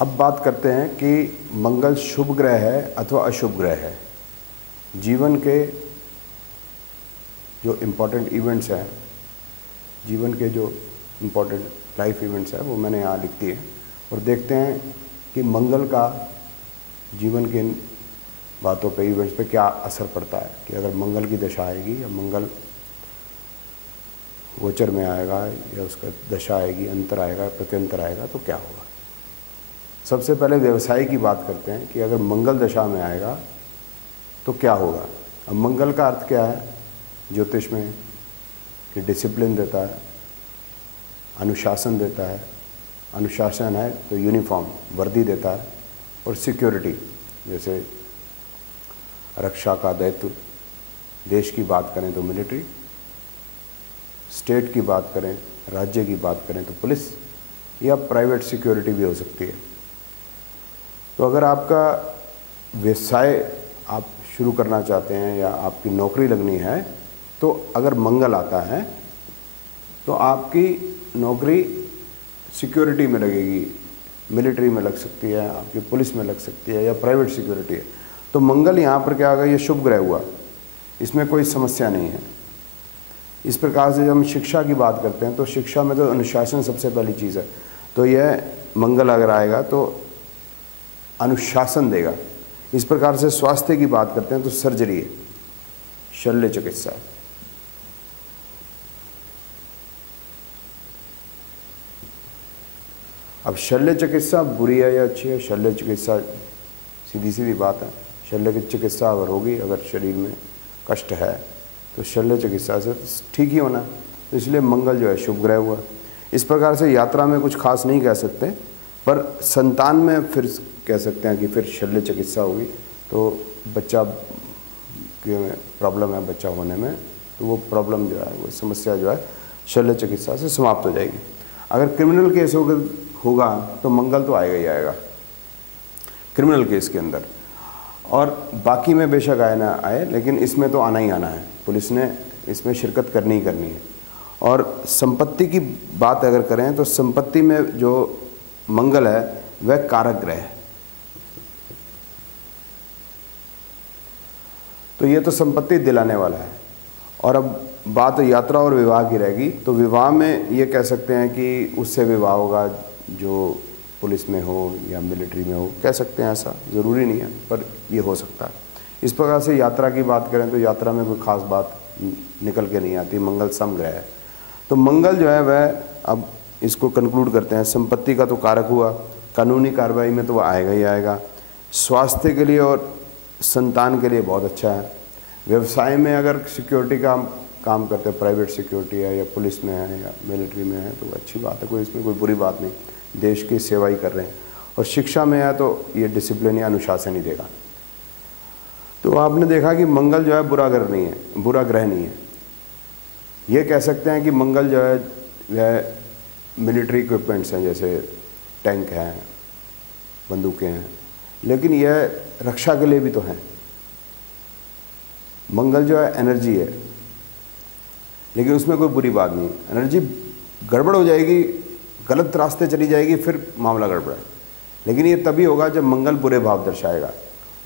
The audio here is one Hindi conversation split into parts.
अब बात करते हैं कि मंगल शुभ ग्रह है अथवा अशुभ ग्रह है। जीवन के जो इम्पोर्टेंट इवेंट्स हैं, जीवन के जो इम्पोर्टेंट लाइफ इवेंट्स हैं वो मैंने यहाँ लिख दिए और देखते हैं कि मंगल का जीवन के इन बातों पे, इवेंट्स पे क्या असर पड़ता है। कि अगर मंगल की दशा आएगी या मंगल गोचर में आएगा या उसका दशा आएगी, अंतर आएगा, प्रत्यंतर आएगा तो क्या होगा। सबसे पहले व्यवसाय की बात करते हैं कि अगर मंगल दशा में आएगा तो क्या होगा। अब मंगल का अर्थ क्या है ज्योतिष में कि डिसिप्लिन देता है, अनुशासन देता है। अनुशासन है तो यूनिफॉर्म वर्दी देता है, और सिक्योरिटी जैसे रक्षा का दायित्व। देश की बात करें तो मिलिट्री, स्टेट की बात करें, राज्य की बात करें तो पुलिस, या प्राइवेट सिक्योरिटी भी हो सकती है। तो अगर आपका व्यवसाय आप शुरू करना चाहते हैं या आपकी नौकरी लगनी है तो अगर मंगल आता है तो आपकी नौकरी सिक्योरिटी में लगेगी, मिलिट्री में लग सकती है, आपकी पुलिस में लग सकती है या प्राइवेट सिक्योरिटी है। तो मंगल यहाँ पर क्या होगा, ये शुभ ग्रह हुआ, इसमें कोई समस्या नहीं है। इस प्रकार से जब हम शिक्षा की बात करते हैं तो शिक्षा में तो अनुशासन सबसे पहली चीज़ है। तो यह मंगल अगर आएगा तो अनुशासन देगा। इस प्रकार से स्वास्थ्य की बात करते हैं तो सर्जरी है, शल्य चिकित्सा। अब शल्य चिकित्सा बुरी है या अच्छी है? शल्य चिकित्सा सीधी सीधी बात है। शल्य की चिकित्सा अगर होगी, अगर शरीर में कष्ट है तो शल्य चिकित्सा से ठीक ही होना है। तो इसलिए मंगल जो है शुभ ग्रह हुआ। इस प्रकार से यात्रा में कुछ खास नहीं कह सकते, पर संतान में फिर कह सकते हैं कि फिर शल्य चिकित्सा होगी तो बच्चा के प्रॉब्लम है बच्चा होने में, तो वो प्रॉब्लम जो है, वो समस्या जो है शल्य चिकित्सा से समाप्त हो जाएगी। अगर क्रिमिनल केस होगा तो मंगल तो आएगा ही आएगा क्रिमिनल केस के अंदर, और बाकी में बेशक आए ना आए, लेकिन इसमें तो आना ही आना है। पुलिस ने इसमें शिरकत करनी ही करनी है। और संपत्ति की बात अगर करें तो संपत्ति में जो मंगल है वह कारक ग्रह है। तो ये तो संपत्ति दिलाने वाला है। और अब बात यात्रा और विवाह की रहेगी, तो विवाह में ये कह सकते हैं कि उससे विवाह होगा जो पुलिस में हो या मिलिट्री में हो, कह सकते हैं। ऐसा ज़रूरी नहीं है, पर ये हो सकता है। इस प्रकार से यात्रा की बात करें तो यात्रा में कोई ख़ास बात निकल के नहीं आती। मंगल सम ग्रह है। तो मंगल जो है वह, अब इसको कंक्लूड करते हैं, संपत्ति का तो कारक हुआ, कानूनी कार्रवाई में तो वह आएगा ही आएगा। स्वास्थ्य के लिए और संतान के लिए बहुत अच्छा है। व्यवसाय में अगर सिक्योरिटी का काम करते हैं, प्राइवेट सिक्योरिटी है या पुलिस में है या मिलिट्री में है, तो अच्छी बात है, कोई इसमें कोई बुरी बात नहीं, देश की सेवा ही कर रहे हैं। और शिक्षा में है तो ये डिसिप्लिन या अनुशासन ही देगा। तो आपने देखा कि मंगल जो है बुरा ग्रह नहीं है, बुरा ग्रह नहीं है। ये कह सकते हैं कि मंगल जो है वह मिलिट्री इक्विपमेंट्स हैं, जैसे टैंक हैं, बंदूकें हैं, लेकिन यह रक्षा के लिए भी तो हैं। मंगल जो है एनर्जी है, लेकिन उसमें कोई बुरी बात नहीं। एनर्जी गड़बड़ हो जाएगी, गलत रास्ते चली जाएगी, फिर मामला गड़बड़ है। लेकिन ये तभी होगा जब मंगल बुरे भाव दर्शाएगा,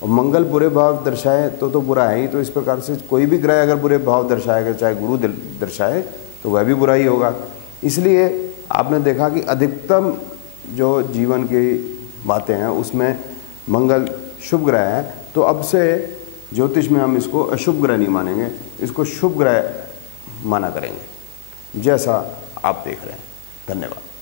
और मंगल बुरे भाव दर्शाए तो बुरा है ही। तो इस प्रकार से कोई भी ग्रह अगर बुरे भाव दर्शाएगा, चाहे गुरु दर्शाए, तो वह भी बुरा ही होगा। इसलिए आपने देखा कि अधिकतम जो जीवन की बातें हैं उसमें मंगल शुभ ग्रह है। तो अब से ज्योतिष में हम इसको अशुभ ग्रह नहीं मानेंगे, इसको शुभ ग्रह माना करेंगे, जैसा आप देख रहे हैं। धन्यवाद।